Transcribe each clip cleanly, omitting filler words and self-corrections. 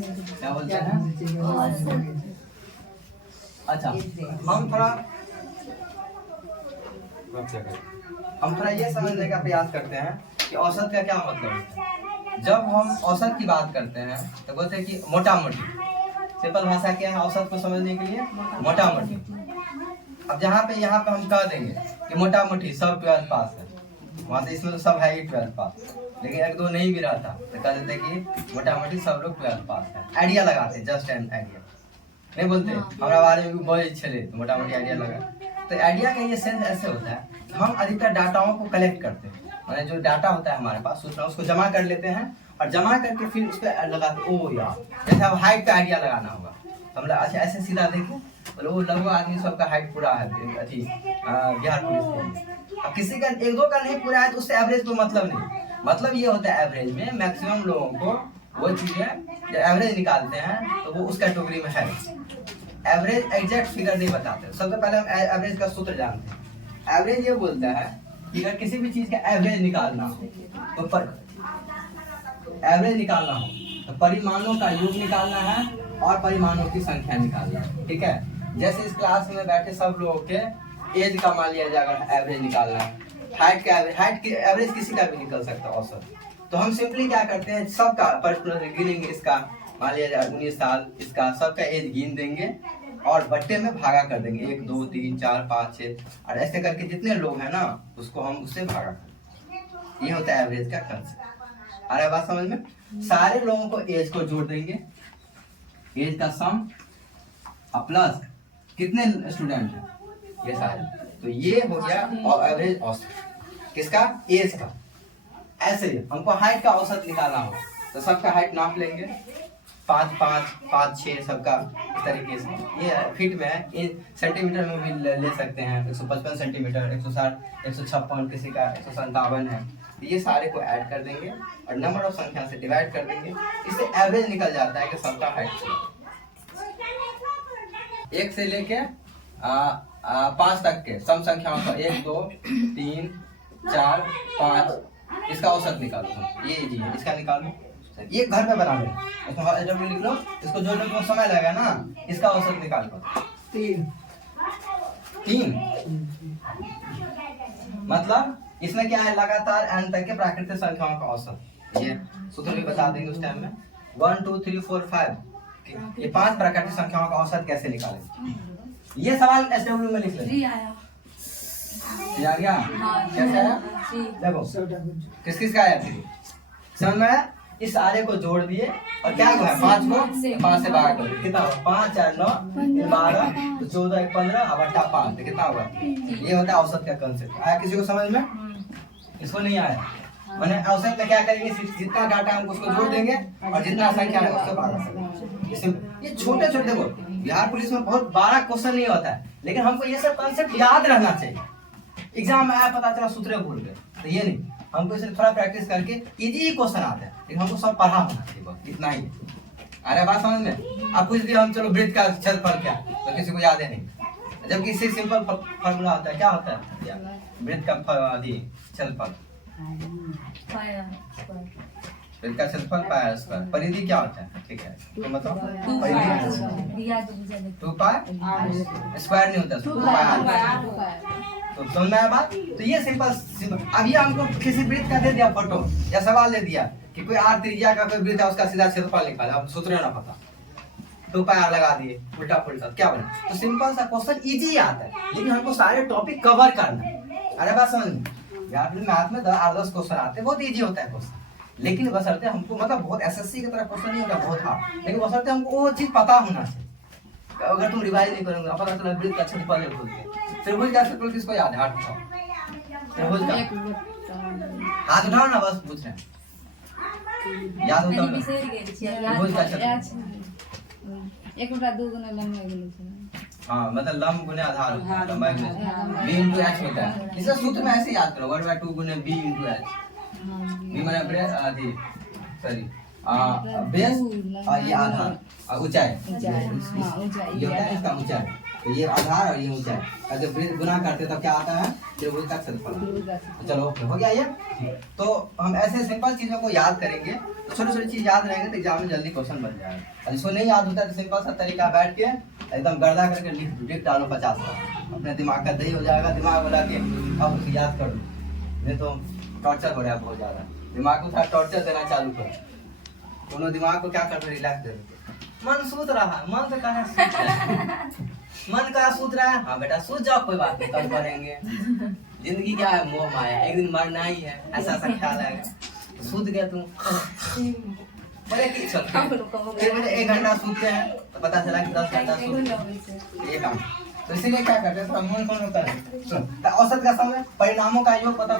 क्या बोलते हैं? अच्छा, हम थोड़ा ये समझने का प्रयास करते हैं कि औसत का क्या मतलब होता है। जब हम औसत की बात करते हैं तो बोलते हैं कि मोटा मोटी, सिंपल भाषा क्या है औसत को समझने के लिए? मोटा मोटी। अब यहाँ पे हम कह देंगे कि मोटा मोटी सब 12th पास है, वहाँ से इसमें तो सब है ही 12th पास, लेकिन एक दो नहीं भी रहता तो कह देते कि मोटा मोटी सब लोग 12th पास है। आइडिया लगाते, जस्ट एन आइडिया, नहीं बोलते हमारा बारे में भी बोले चले तो मोटा मोटी आइडिया लगा। तो आइडिया का ये सेंस ऐसे होता है, हम अधिकतर डाटाओं को कलेक्ट करते हैं, माने जो डाटा होता है हमारे पास सूचना, उसको जमा कर लेते हैं और जमा करके फिर उस पर लगाते। ओ यार, जैसे अब हाइट का आइडिया लगाना होगा, हम अच्छा ऐसे सीधा देखें बोले वो लगभग आदमी सबका हाइट पूरा है अथी बिहार पुलिस के। अब किसी का एक दो का नहीं पूरा है तो उससे एवरेज को मतलब नहीं, मतलब ये होता है एवरेज में मैक्सिमम लोगों को वो चीजें जब एवरेज निकालते हैं तो वो उस कैटेगरी में है। एवरेज एग्जैक्ट फिगर नहीं बताते, सबसे पहले हम एवरेज का सूत्र जानते हैं। एवरेज ये बोलता है कि अगर किसी भी चीज का एवरेज निकालना हो तो एवरेज निकालना हो तो परिमाणों का योग निकालना है और परिमाणों की संख्या निकालना है, ठीक है। जैसे इस क्लास में बैठे सब लोगों के एज का मान लिया जाएगा एवरेज निकालना है, हाइट की एवरेज किसी का भी निकल सकता है औसत। तो हम सिंपली क्या करते हैं, सबका पर्टिकुलर गिनेंगे, इसका मान लिया जाए 19 साल, इसका सबका एज गिन देंगे और बट्टे में भागा कर देंगे, 1 2 3 4 5 6, और ऐसे करके जितने लोग हैं ना उसको हम उससे भागा कर, ये होता है एवरेज का कंसेप्ट। आ रहा है बात समझ में? सारे लोगों को एज को जोड़ देंगे, एज का सम प्लस कितने स्टूडेंट हैं ये सारे, तो ये हो गया और एवरेज औसत किसका? एज का। ऐसे ही हमको हाइट का औसत निकालना हो तो सबका हाइट नाप लेंगे, 5 5 5 6 सबका इस तरीके से। ये फीट में है, ये सेंटीमीटर में भी ले सकते हैं, 155 सेंटीमीटर, 160, 156, किसी का 157 है। ये सारे को ऐड कर देंगे और नंबर ऑफ संख्या से डिवाइड कर देंगे, इससे एवरेज निकल जाता है कि सबका हाइट 1 से लेके 5 तक के सम संख्याओं का 1 2 3 4 5 इसका औसत निकालो। ये जी है, इसका निकालो, ये घर पे बना लो, इसमें लिख लो, इसको जोड़ने में समय लगेगा ना, इसका औसत निकालो 3। मतलब इसमें क्या है, लगातार n तक के प्राकृतिक संख्याओं का औसत। ये सूत्र भी बता देंगे उस टाइम में। 1 2 3 4 5 ये 5 प्राकृतिक संख्याओं का औसत कैसे निकालें, ये सवाल एसडब्ल्यू में लिख लें। आ गया? कैसे आया देखो, किस किस का आया थी समझ में आया? इस सारे को जोड़ दिए और क्या हुआ, 5 को 5 से भाग कर कितना हुआ, 5 4 9 12 14 15 और बट्टा 5 कितना हुआ। ये होता है औसत का कंसेप्ट। आया किसी को समझ में? इसको नहीं आया? मैंने औसत में क्या करेंगे, जितना डाटा हम उसको जोड़ देंगे और जितना संख्या है उसको भाग करेंगे। ये छोटे छोटे देखो, बिहार पुलिस में बहुत बड़ा क्वेश्चन नहीं होता है, लेकिन हमको ये सब कंसेप्ट याद रहना चाहिए। एग्जाम में आया पता चला सूत्र भूल गए, तो ये नहीं, हमको इसे थोड़ा प्रैक्टिस करके इजी क्वेश्चन आता है, लेकिन हमको सब पढ़ा होना चाहिए, बस इतना ही। अरे बात समझ में? अब कुछ भी हम चलो वृत्त का क्षेत्रफल क्या तो किसी को याद है नहीं, जबकि इससे सिंपल फार्मूला होता है, क्या होता है वृत्त का क्षेत्रफल, वृत्त का क्षेत्रफल पाया स्क्वायर। परिधि क्या होता है, ठीक है तो मतलब 2 पाई स्क्वायर नहीं होता, 2 पाई। तो समझ में आया बात? तो ये सिंपल। अभी हमको किसी वृत्त का दे दिया फोटो या सवाल दे दिया कि कोई आर त्रिज्या का कोई वृत्त है, उसका सीधा क्षेत्रफल निकाला, अब सूत्र ना पता, 2 पाई आर लगा दिए, उल्टा पुल्टा क्या बना। तो सिंपल सा क्वेश्चन इजी आता है, लेकिन हमको सारे टॉपिक कवर करना है। अरे बात समझ में? यार मैथ में 8-10 क्वेश्चन आते हैं, बहुत इजी होता है क्वेश्चन, लेकिन बशर्ते हमको मतलब बहुत एसएससी की तरह क्वेश्चन नहीं होता बहुत हार्ड, लेकिन बशर्ते हमको वो चीज पता होना चाहिए। अगर तुम रिवाइज नहीं करोगे पता चला वृत्त का क्षेत्रफल है बोल के, त्रिभुज का क्षेत्रफल किसको याद है? हाथ उठाओ, त्रिभुज का हाथ उठाओ ना, बस पूछ रहे हैं याद होता है त्रिभुज का क्षेत्रफल। 1 बटा 2 गुना लंबाई गेलै छै। हां मतलब लंब गुने आधार लंबाई गुने b into h होता है। इसे सूत्र में ऐसे याद करो, 1/2 गुने b into h। b माने ब्रेथ आदि सॉरी बेस और ये आधार और ऊंचाई, ये होता है इसका ऊंचाई। तो ये आधार और ये ऊंचाई, जब गुना करते तब क्या आता है, त्रिभुज का क्षेत्रफल। चलो ओके, हो गया ये। तो हम ऐसे सिंपल चीजों को याद करेंगे, तो छोटी छोटी चीज याद रहेंगे तो एग्जाम में जल्दी क्वेश्चन बन जाएगा। और इसको नहीं याद होता है तो सिंपल सा तरीका, बैठ के एकदम गर्दा करके लिख डालो 50 बार, अपने दिमाग का दही हो जाएगा, दिमाग बोला कि अब उसे याद कर लो, नहीं तो टॉर्चर हो रहा है बहुत ज्यादा, दिमाग को थोड़ा टॉर्चर देना चालू करो। दोनों दिमाग को क्या कर रहे, रिलैक्स दे रहे। मन सूत रहा है, मन तो कहाँ सूत रहा है, मन कहाँ सूत रहा है, हाँ बेटा सूत जाओ, कोई बात नहीं, कल पढ़ेंगे। जिंदगी क्या है, मोह माया, एक दिन मरना ही है, ऐसा ऐसा ख्याल आएगा। सूत गया तुम, बोले कि चल फिर मुझे 1 घंटा सूते हैं तो पता चला कि 10 घंटा सूते ये काम। तो इसीलिए क्या करते हैं, मन कौन होता है, औसत का समय, परिणामों का योग पता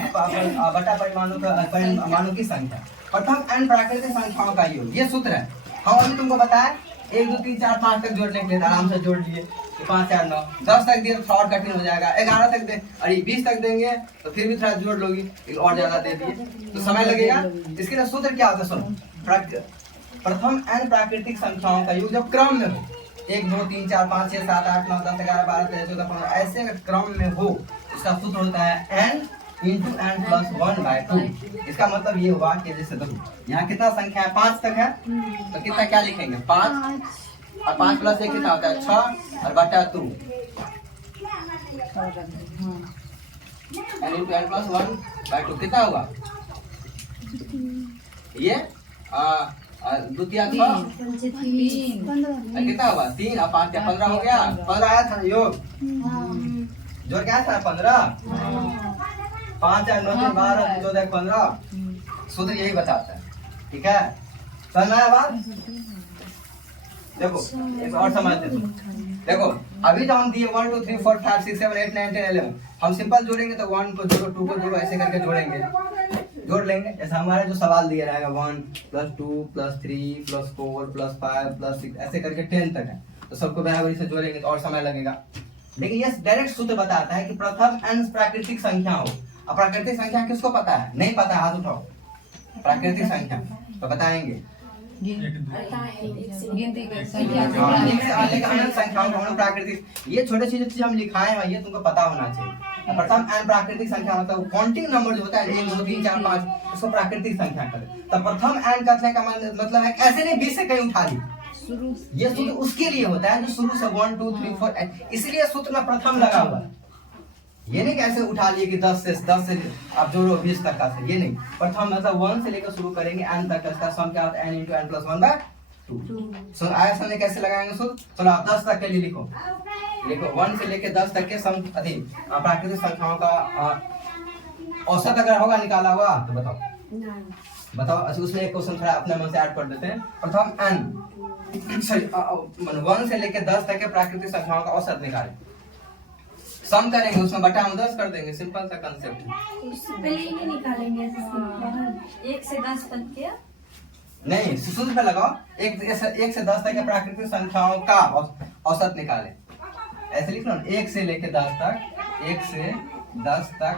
बटा परिमाणों की संख्या, प्रथम n प्राकृतिक संख्याओं का योग, ये सूत्र है। हम अभी तुमको बताया 1 2 3 4 5 तक जोड़ने के लिए आराम से जोड़ लिए, 5 4 9 10 तक दिए तो और कठिन हो जाएगा, 11 तक दे, अरे 20 तक देंगे तो फिर भी थोड़ा जोड़ लोगी, और ज्यादा दे दिए तो समय लगेगा। इसके लिए सूत्र क्या होता है, सुनो, प्रथम n प्राकृतिक संख्याओं का योग जब क्रम में हो, 1 2 3 4 5 6 7 8 9 10 11 12 13 14 15 ऐसे अगर क्रम में हो, इसका सूत्र होता है n इंटू n प्लस 1/2। इसका मतलब ये हुआ कि जैसे देखो यहाँ कितना संख्या है, 5 तक है, तो कितना क्या लिखेंगे, 5 और 5 प्लस 1 कितना होता है 6 और बटा 2 n इंटू n प्लस 1/2 कितना होगा, ये द्वितीय कितना होगा 3 और 5 15 हो गया, 15 आया था योग, जोड़ क्या था 15, 5 और 9 12 14 15, सूत्र यही बताता है, ठीक है। समझ में आया बात, देखो एक और समझते हैं, देखो अभी तो हम दिए 1 2 3 4 5 6 7 8 9 10 11, हम सिंपल जोड़ेंगे तो 1 को जोड़ो 2 को जोड़ो, ऐसे करके जोड़ेंगे, जोड़ लेंगे। जैसे हमारे जो सवाल दिया रहेगा 1 + 2 + 3 + 4 + 5 + 6 ऐसे करके 10 तक है, तो सबको बराबरी से जोड़ेंगे तो और समय लगेगा। लेकिन ये डायरेक्ट सूत्र बताता है कि प्रथम n प्राकृतिक संख्या हो। अब प्राकृतिक संख्या किसको पता है, नहीं पता है हाथ उठाओ, प्राकृतिक संख्या तो बताएंगे, प्राकृतिक, ये छोटे चीज हम लिखाए हैं, ये तुमको पता होना चाहिए। प्रथम n प्राकृतिक संख्या मतलब काउंटिंग नंबर जो होता है 1 2 3 4 5, इसको प्राकृतिक संख्या करें। तो प्रथम n कहने का मतलब है ऐसे नहीं 20 से कहीं उठा ली, ये सूत्र उसके लिए होता है जो शुरू से 1 2 3 4, इसलिए सूत्र में प्रथम लगा हुआ है। ये नहीं कैसे उठा लिए कि 10 से आप जोड़ो 20 तक का, ये नहीं, प्रथम मतलब 1 से लेकर शुरू करेंगे n तक, इसका सम क्या होता है n इंटू n प्लस 1/2। सो आया समय कैसे लगाएंगे सूत्र, चलो आप 10 तक के लिए लिखो 1 से लेकर 10 तक के सम प्राकृतिक संख्याओं का औसत अगर होगा निकाला हुआ तो बताओ। अच्छा उसमें एक क्वेश्चन थोड़ा अपने मन से ऐड कर देते हैं, प्रथम n 1 से लेकर 10 तक के प्राकृतिक संख्याओं का औसत निकालें, सम करेंगे उसमें बटा हम 10 कर देंगे, सिंपल सा कांसेप्ट है। उससे पहले ही नहीं निकालेंगे 1 से 10 तक के, नहीं सूत्र पे लगाओ 1 से 10 तक के प्राकृतिक संख्याओं का औसत निकालें, ऐसे लिख लो 1 से लेकर 10 तक, 1 से 10 तक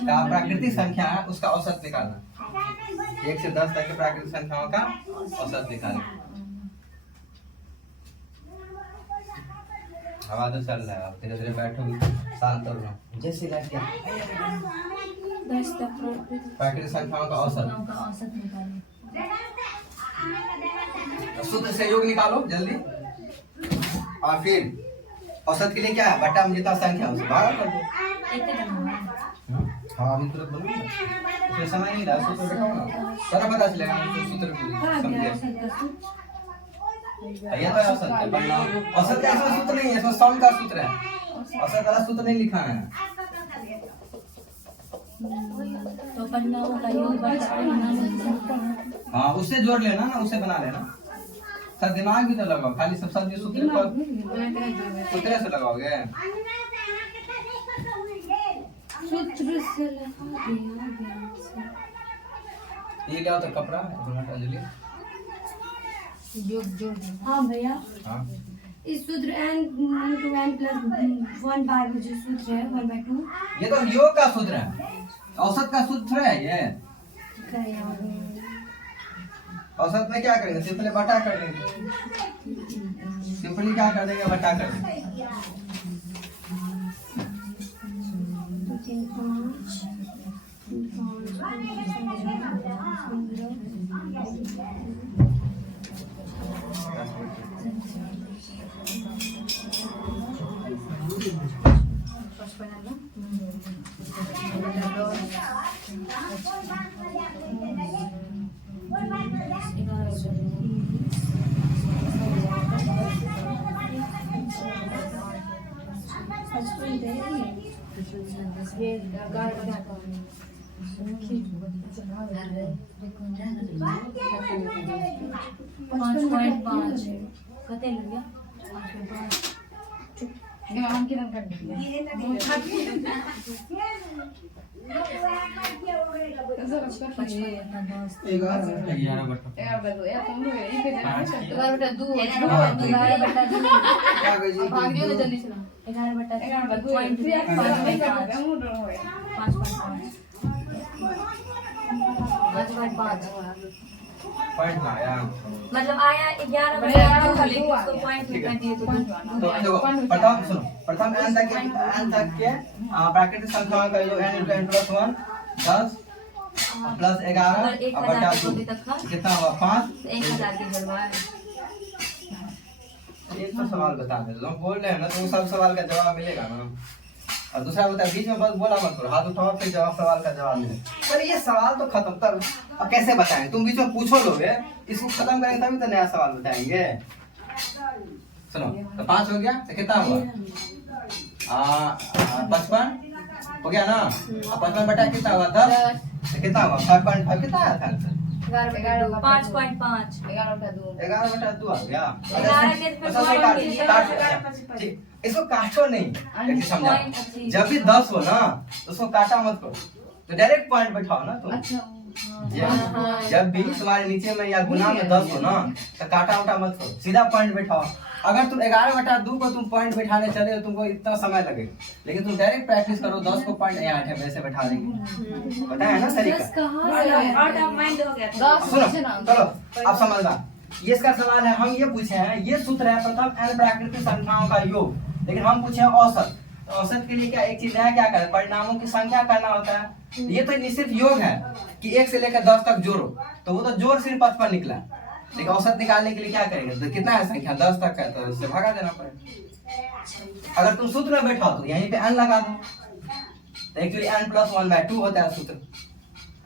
का प्राकृतिक संख्या है उसका औसत निकालना, 1 से 10 तक के प्राकृतिक संख्याओं का औसत निकालें। हवा तो चल रहा है, धीरे धीरे बैठोगे शांत हो जाओ, जैसे क्या 10 तक प्राकृतिक संख्याओं का औसत निकालें, सूत्र से योग निकालो जल्दी, और फिर औसत के लिए क्या है बटा में जितना संख्या है उसे भाग कर दो। हाँ अभी तुरंत बोलो, इसमें समय नहीं रहा, सूत्र बताओ ना, सारा पता चलेगा सूत्र समझिए। ये तो औसत है, औसत का इसमें सूत्र नहीं है, इसमें सम का सूत्र है, औसत वाला सूत्र नहीं लिखा है। तो पन्नाओं का योग हाँ उससे जोड़ लेना ना, उससे बना लेना, सर दिमाग भी तो लगाओ, खाली सब सूत्र से लगाओगे, ये क्या होता है कपड़ा अंजलि, हाँ भैया हाँ इस सूत्र n इंटू n प्लस 1/2 जो सूत्र है 1/2, ये तो योग का सूत्र है, औसत का सूत्र है ये। औसत में क्या करेंगे, सिंपली बटा कर देंगे, सिंपली क्या कर देंगे बटा कर देंगे, 3 5 ये गाय का हम कितना कर दिया पॉइंट ना आया। मतलब आया 11 पॉइंट में कर दिए तो तो देखो प्रथम सुनो, प्रथम n तक के प्राकृतिक संख्याओं का योग n × n + 1 10 प्लस 11 और बटा 2 कितना हुआ 5। 1000 की जड़वा एक तो सवाल बता दे, लोग बोल रहे हैं ना तो सब सवाल का जवाब मिलेगा ना। और दूसरा बता, बीच में बस बोला मत करो, हाथ उठाओ फिर जवाब सवाल का जवाब मिले। पर ये सवाल तो खत्म, तब अब कैसे बताएं? तुम बीच में पूछो लोगे, इसको खत्म करेंगे तभी तो नया सवाल बताएंगे। सुनो तो 5 हो गया तो कितना हुआ 55 हो गया ना। अब 55 बटा कितना हुआ 10 तो कितना हुआ 5.5 कितना आया था आंसर? 5.5 11 बटा 2 आ गया। 11 के फिर ठीक, इसको काटो नहीं, ऐसे समझा। जब भी 10 हो ना तो उसको काटा मत करो, तो डायरेक्ट पॉइंट बैठाओ ना तुम। जब भी तुम्हारे नीचे में या गुना में 10 हो ना तो काटा उटा मत करो, सीधा पॉइंट बैठाओ। अगर तुम 11 बटा 2 को तुम पॉइंट बैठाने चले तो तुमको इतना समय लगेगा, लेकिन तुम डायरेक्ट प्रैक्टिस करो 10 को पॉइंट यहाँ वैसे बैठा देंगे। पता है ना तरीका? सुनो चलो अब समझना, ये इसका सवाल है। हम ये पूछे हैं, ये सूत्र है प्रथम n प्राकृतिक संख्याओं का योग, लेकिन हम पूछे हैं औसत। तो औसत के लिए क्या एक चीज नया क्या करें, परिणामों की संख्या करना होता है। ये तो निश्चित योग है कि 1 से लेकर 10 तक जोड़ो, तो वो तो जोड़ सिर्फ 55 निकला, लेकिन औसत निकालने के लिए क्या करेंगे, तो कितना है संख्या 10 तक है तो उससे भागा देना पड़ेगा। अगर तुम सूत्र में बैठाओ तो यहीं पे n लगा दो, तो एक्चुअली n + 1/2 होता है सूत्र।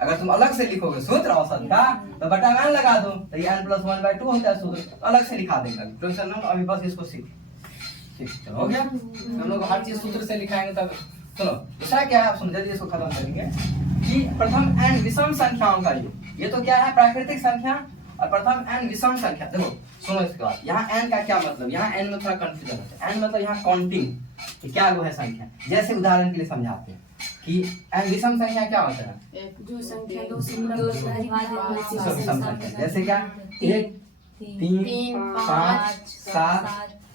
अगर तुम अलग से लिखोगे सूत्र औसत का तो बटा n लगा दो, तो ये n + 1/2 होता है सूत्र, अलग से लिखा देगा। प्रोफेसर लोग अभी बस इसको सीख, ठीक चलो हो गया। हम लोग हर चीज सूत्र से लिखाएंगे तब। चलो दूसरा क्या है, आप समझ इसको खत्म करेंगे कि प्रथम n विषम संख्याओं का योग। ये तो क्या है प्राकृतिक संख्या, और प्रथम n विषम संख्या। देखो सुनो इसके बाद, यहाँ n का क्या मतलब, यहाँ n में थोड़ा कंफ्यूजन होता है। n मतलब यहाँ काउंटिंग कि क्या वो है संख्या। जैसे उदाहरण के लिए समझाते हैं कि n विषम संख्या क्या होता है, जो संख्या 2 से विषम संख्या। जैसे क्या 1 3 5 7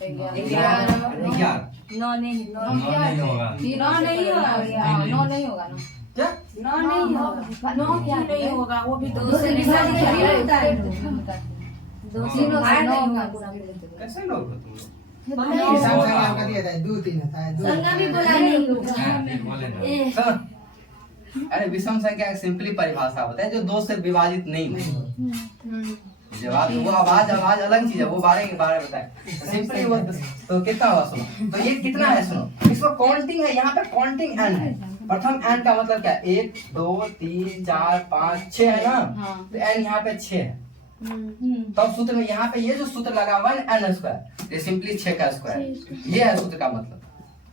11 9 नहीं होगा, 9 नहीं होगा ना, क्या 9 नहीं होगा, 9 क्या नहीं होगा, वो भी 2 से विषम विषम होता है। 2 से 9 होगा पूरा। कैसे लोग हो तुम लोग? संज्ञा भी बोला नहीं होगा। अरे विषम संख्या सिंपली परिभाषा होता है जो 2 से विभाजित नहीं हो। जवाब वो आवाज अलग चीज है, वो बारे के बारे में बताए सिंपली वो। तो कितना हुआ सुनो, तो ये कितना है सुनो, इसको काउंटिंग है, यहाँ पे काउंटिंग n है। प्रथम n का मतलब क्या, 1 2 3 4 5 6 है ना, तो n यहाँ पे 6 है। तब सूत्र में यहाँ पे ये जो सूत्र लगा हुआ है n², ये सिंपली 6 का स्क्वायर, ये है सूत्र का मतलब।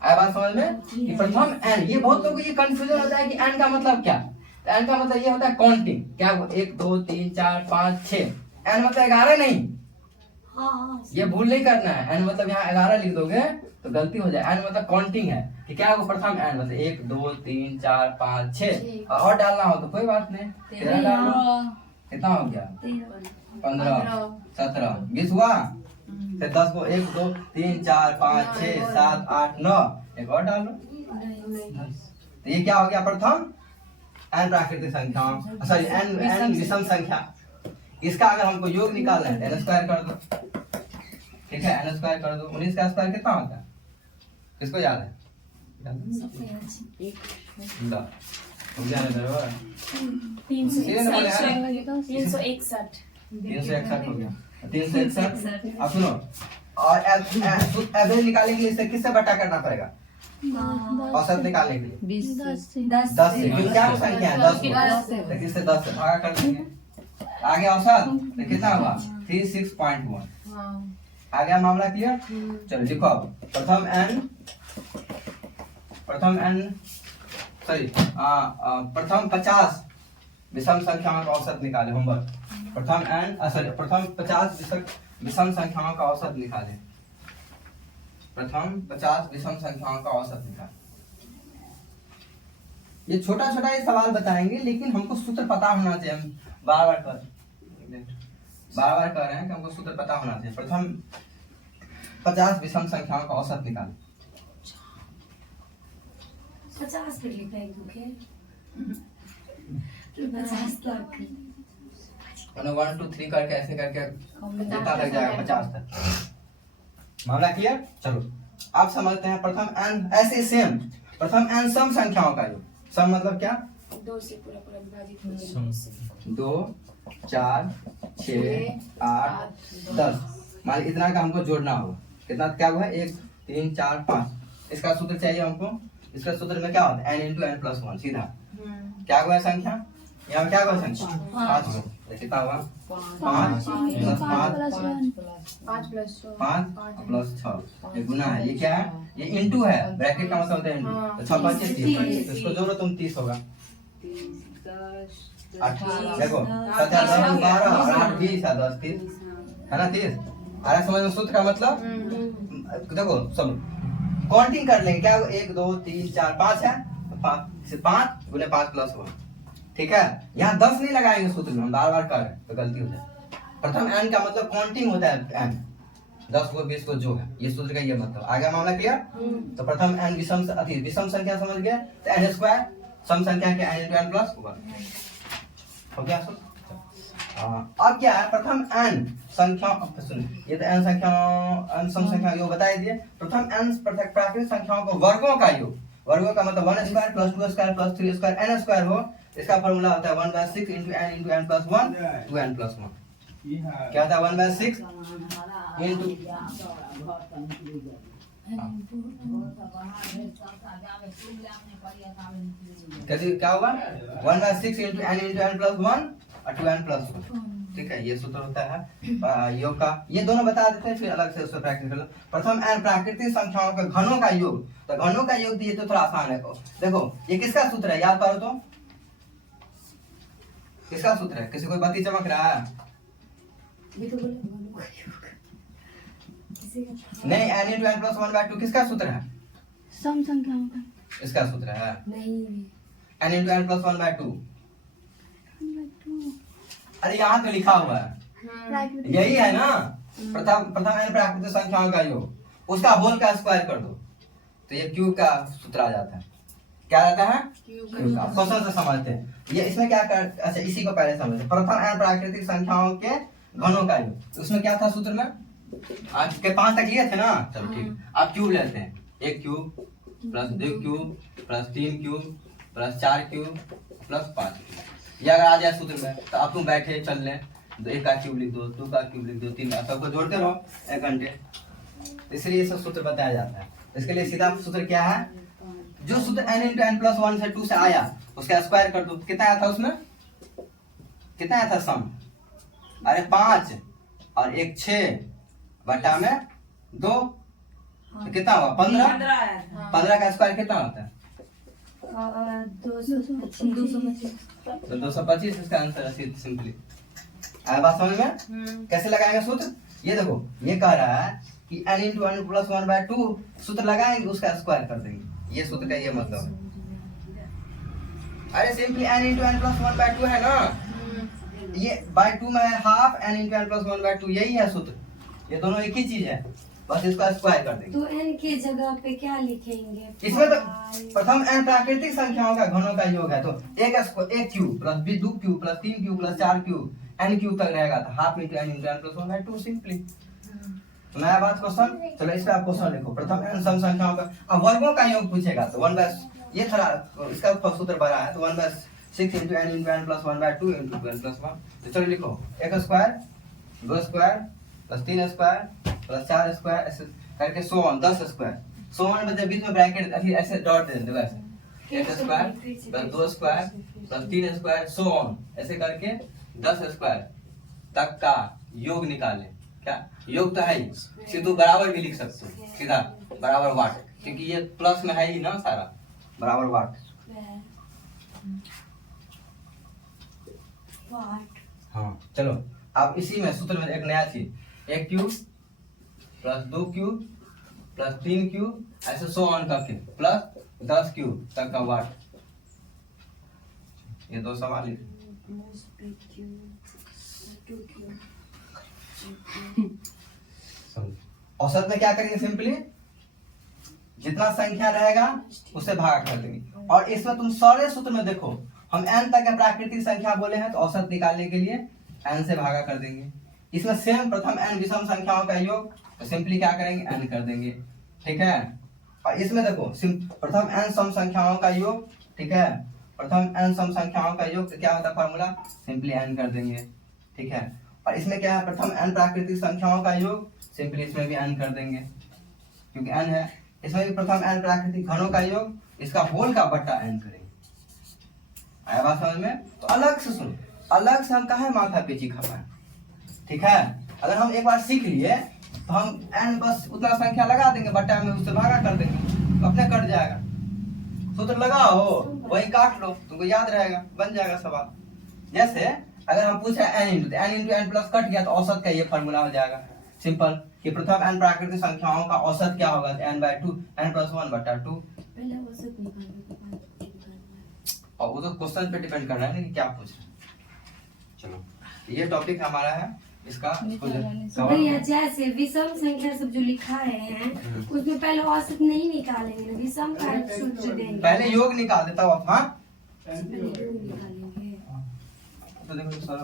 आया बात समझ में कि प्रथम n, ये बहुत लोगों को ये कंफ्यूजन होता है कि n का मतलब क्या। तो n का मतलब ये होता है काउंटिंग, क्या 1 2 3 4 5 6, n मतलब 11 नहीं। हाँ ये भूल नहीं करना है, n मतलब यहाँ 11 लिख दोगे तो गलती हो जाए। n मतलब काउंटिंग है कि क्या वो प्रथम n मतलब 1 2 3 4 5 6, और डालना हो तो कोई बात नहीं 13 डाल लो। कितना हो गया 15 17 20 हुआ, फिर 10 को 1 2 3 4 5 6 7 8 9, एक और डाल लो। तो ये क्या हो गया प्रथम n प्राकृतिक संख्याओं, सॉरी n विषम संख्या। इसका अगर हमको योग निकालना है n² कर दो, ठीक है n² कर दो। 19 का स्क्वायर कितना होता है, किसको याद है सबसे अच्छी ला हो गया ना बराबर 361 361 361 हो गया 361 अब सुनो और एवरेज निकालने के लिए इसे किससे बटा करना पड़ेगा औसत निकालने के लिए 20 से 10 10 से क्योंकि क्या संख्या है 10 10 से। तो किससे 10 से भागा कर देंगे आगे औसत तो कितना हुआ 36.1 आ गया मामला क्लियर चलो लिखो अब प्रथम 50 विषम संख्याओं का औसत निकाले होमवर्क प्रथम 50 विषम संख्याओं का औसत निकाले प्रथम 50 विषम संख्याओं का औसत निकाले ये छोटा छोटा ये सवाल बताएंगे लेकिन हमको सूत्र पता होना चाहिए हम बार बार कर रहे हैं कि हमको सूत्र पता होना चाहिए प्रथम 50 विषम संख्याओं का औसत निकाले 50 पे लिखा है दुखे 50 तक 1 2 3 करके ऐसे करके जितना लग जाएगा 50 तक मामला क्लियर चलो आप समझते हैं प्रथम n ऐसे सेम प्रथम n सम संख्याओं का योग सम मतलब क्या 2 से पूरा पूरा विभाजित हो जाएगा 2 4 6 8 10 मान लीजिए इतना का हमको जोड़ना होगा कितना क्या हुआ 1 3 4 5 इसका सूत्र चाहिए हमको इसका सूत्र में क्या होता है n into n plus 1 सीधा क्या हुआ संख्या यहाँ क्या हुआ संख्या 5 हुआ तो कितना हुआ 5 प्लस 5 प्लस 6 ये गुना है ये क्या है ये इंटू है ब्रैकेट का मतलब होता है इंटू तो 6 5 30 इसको जोड़ो तुम 30 होगा 8 देखो 7 10 12 और 8 20 है 10 30 है ना 30 आ समझ में सूत्र का मतलब देखो सब काउंटिंग कर लेंगे क्या 1 2 3 4 5 है 5 से 5 गुने 5 प्लस 1 ठीक है यहाँ 10 नहीं लगाएंगे सूत्र में हम बार बार कर तो गलती हो जाए प्रथम n का मतलब काउंटिंग होता है n 10 को 20 को जो है ये सूत्र का ये मतलब आगे मामला क्लियर तो प्रथम n विषम संख्या समझ गए तो n स्क्वायर सम संख्या के n into n प्लस 1 हो गया सब अब क्या है प्रथम n संख्या सुनिए ये तो n सम संख्या योग बता दिए प्रथम n प्राकृतिक संख्याओं को वर्गों का योग वर्गों का मतलब 1 square plus 2 square plus 3 square n square हो इसका फॉर्मूला होता है 1/6 into n plus 1 to n plus 1 क्या होता है 1/6 into क्या होगा 1/6 into n plus 1 to n plus 1 ठीक है ये सूत्र होता है योग का ये दोनों बता देते हैं फिर अलग से उसको प्रैक्टिस कर लो प्रथम n प्राकृतिक संख्याओं के घनों का योग तो घनों का योग दिए तो थोड़ा आसान है देखो ये किसका सूत्र है याद करो तो किसका सूत्र है किसी कोई बत्ती चमक रहा है नहीं n into n plus 1/2 किसका सूत्र है सम संख्याओं का इसका सूत्र है नहीं n into n plus 1/2 अरे यहाँ तो लिखा हुआ है यही है ना प्रथम n प्राकृतिक संख्याओं का योग उसका होल का स्क्वायर कर दो तो ये क्यूब का सूत्र आ जाता है क्या रहता है क्यूब का क्वेश्चन से समझते हैं ये इसमें क्या कर अच्छा इसी को पहले समझते प्रथम n प्राकृतिक संख्याओं के घनों का योग उसमें क्या था सूत्र में आज के 5 तक लिए थे ना चलो ठीक आप क्यूब लेते हैं 1 cube plus 2 cube plus 3 cube plus 4 cube plus 5 ये अगर आ जाए सूत्र में तो आप तुम बैठे चल लें 1 का क्यूब लिख दो 2 का क्यूब लिख दो 3 का सबको जोड़ते रहो 1 घंटे इसलिए ये सब सूत्र बताया जाता है इसके लिए सीधा सूत्र क्या है जो सूत्र n into n plus 1 से 2 से आया उसका स्क्वायर कर दो कितना आया था उसमें कितना आया था सम अरे 5 और 1 6 बटा में 2 तो कितना हुआ 15 का स्क्वायर कितना होता है 225 इसका आंसर है सिंपली आया बात समझ में कैसे लगाएंगे सूत्र ये देखो ये कह रहा है कि n into n plus 1/2 सूत्र लगाएंगे उसका स्क्वायर कर देंगे ये सूत्र का ये मतलब है अरे simply n into n plus 1/2 है ना ये by 2 में half n into n plus 1/2 यही है सूत्र ये दोनों एक ही चीज है बस इसका स्क्वायर कर देंगे तो n की जगह पे क्या लिखेंगे इसमें तो प्रथम n प्राकृतिक संख्याओं का घनों का योग है तो एक cube plus 2 cube plus 3 cube plus 4 cube n cube तक रहेगा तो half into n into n plus 1/2 simply तो नया बात क्वेश्चन। चलो इस पे आप क्वेश्चन लिखो। प्रथम n सम संख्याओं का, अब वर्गों का योग पूछेगा तो 1/, ये थोड़ा इसका सूत्र बड़ा है, तो 1/6 × n × n + 1/2 × n + 1। तो चलो लिखो 1 स्क्वायर 2 स्क्वायर + 3 स्क्वायर + 4 स्क्वायर ऐसे करके 10 स्क्वायर। 100 मतलब बीच में ब्रैकेट ऐसे डॉट दे दो, ऐसे 1 स्क्वायर + 2 स्क्वायर + 3 स्क्वायर ऐसे करके 10 स्क्वायर तक का योग निकाले। क्या योग तो है ही, सीधे बराबर भी लिख सकते हो, सीधा बराबर वाट, क्योंकि ये प्लस में है ही ना सारा, बराबर वाट। हाँ चलो अब इसी में सूत्र में एक नया चीज, 1 क्यूब + 2 क्यूब + 3 क्यूब ऐसे 100 करके प्लस 10 क्यूब तक का वाट। ये दो सवाल लिखे। औसत में क्या करेंगे, सिंपली जितना संख्या रहेगा उससे भागा कर देंगे। और इसमें तुम सारे सूत्र में देखो, हम n तक का प्राकृतिक संख्या बोले हैं तो औसत निकालने के लिए n से भागा कर देंगे। इसमें सेम प्रथम n विषम संख्याओं का योग, तो सिंपली क्या करेंगे n कर देंगे, ठीक है। और इसमें देखो प्रथम n सम संख्याओं का योग, ठीक है, प्रथम n सम संख्याओं का योग तो क्या होता है फॉर्मूला, सिंपली n कर देंगे, ठीक है। और इसमें क्या है, प्रथम n प्राकृतिक संख्याओं का योग, सिंपली इसमें भी n कर देंगे क्योंकि n है। इसमें भी प्रथम n प्राकृतिक घनों का योग, इसका होल का बट्टा n करेंगे। आया बात समझ में? तो अलग से सुन, अलग से हम कहा माथा पेची खपाए, ठीक है। अगर हम एक बार सीख लिए तो हम n बस उतना संख्या लगा देंगे बट्टा में, उससे भागा कर देंगे तो अपने कट जाएगा। सूत्र लगाओ वही काट लो, तुमको याद रहेगा, बन जाएगा सवाल। जैसे अगर हम पूछ रहे हैं n × n प्लस कट गया तो औसत का ये फॉर्मूला हो जाएगा सिंपल, कि प्रथम n प्राकृतिक संख्याओं का औसत क्या होगा, n/2 n + 1/2। और वो तो क्वेश्चन पे डिपेंड कर रहा है कि क्या पूछ रहे हैं। चलो ये टॉपिक हमारा है, इसका भैया जैसे विषम संख्या सब जो लिखा है उसमें पहले औसत नहीं निकालेंगे, विषम का सूत्र देंगे, पहले योग निकाल देता हूँ। हाँ निकालेंगे। तो देखो सर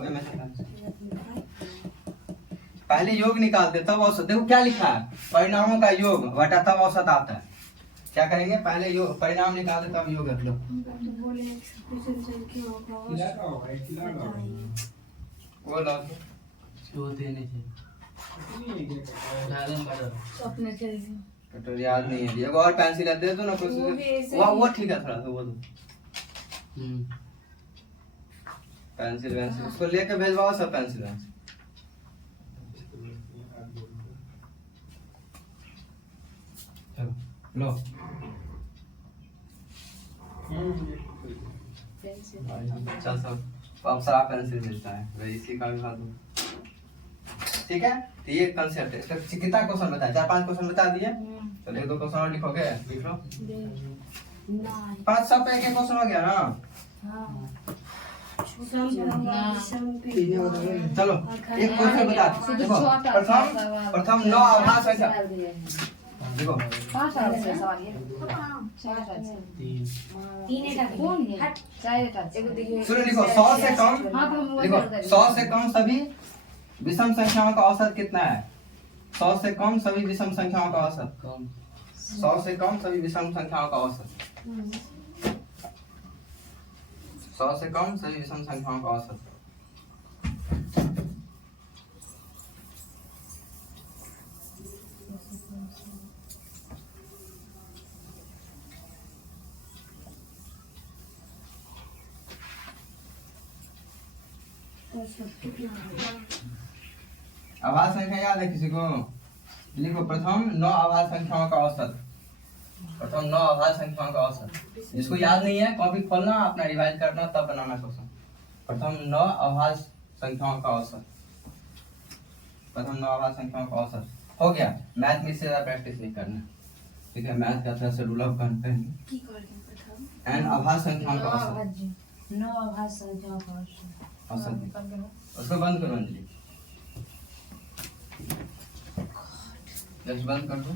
पहले योग निकाल देता हूँ औसत। देखो क्या लिखा है, परिणामों का योग बटा तब औसत आता है। क्या करेंगे, पहले योग परिणाम निकाल देता हूँ योग रख लो। वो लो कटोर याद नहीं है, एगो और पेंसिल दे दो ना कुछ, वो ठीक है, थोड़ा सा वो दो पेंसिल वेंसिल, उसको लेके भेजवाओ सब पेंसिल वेंसिल। लो चल सब अब सारा पेंसिल मिलता है, वही इसी का भी दो, ठीक है। तो ये कंसेप्ट है, इसका कितना क्वेश्चन बताया, 4-5 क्वेश्चन बता दिए। चलो 1-2 क्वेश्चन और लिखोगे, लिख लो। 5 सब पे एक क्वेश्चन हो गया ना। चलो एक क्वेश्चन बता देखो, प्रथम 9 आभास संख्या देखो, सुनो लिखो 100 से कम, लिखो 100 से कम सभी विषम संख्याओं का औसत कितना है। 100 से कम सभी विषम संख्याओं का औसत, 100 से कम सभी विषम संख्याओं का औसत, 100 से कम सभी विषम संख्याओं का औसत। आभास संख्या याद है किसी को, लिखो प्रथम 9 आभास संख्याओं का औसत, प्रथम 9 आभास संख्याओं का औसत। जिसको याद नहीं है कॉपी खोलना, अपना रिवाइज करना, तब बनाना क्वेश्चन। प्रथम 9 आभास संख्याओं का औसत, प्रथम 9 आभास संख्याओं का औसत हो गया। मैथ में इससे ज्यादा प्रैक्टिस नहीं करना, ठीक है। मैथ का थोड़ा सा रूल ऑफ करते हैं। n आभास संख्याओं का औसत, 9 आभास संख्याओं का औसत उसको बंद करो अंजलि, जस्ट बंद कर दो।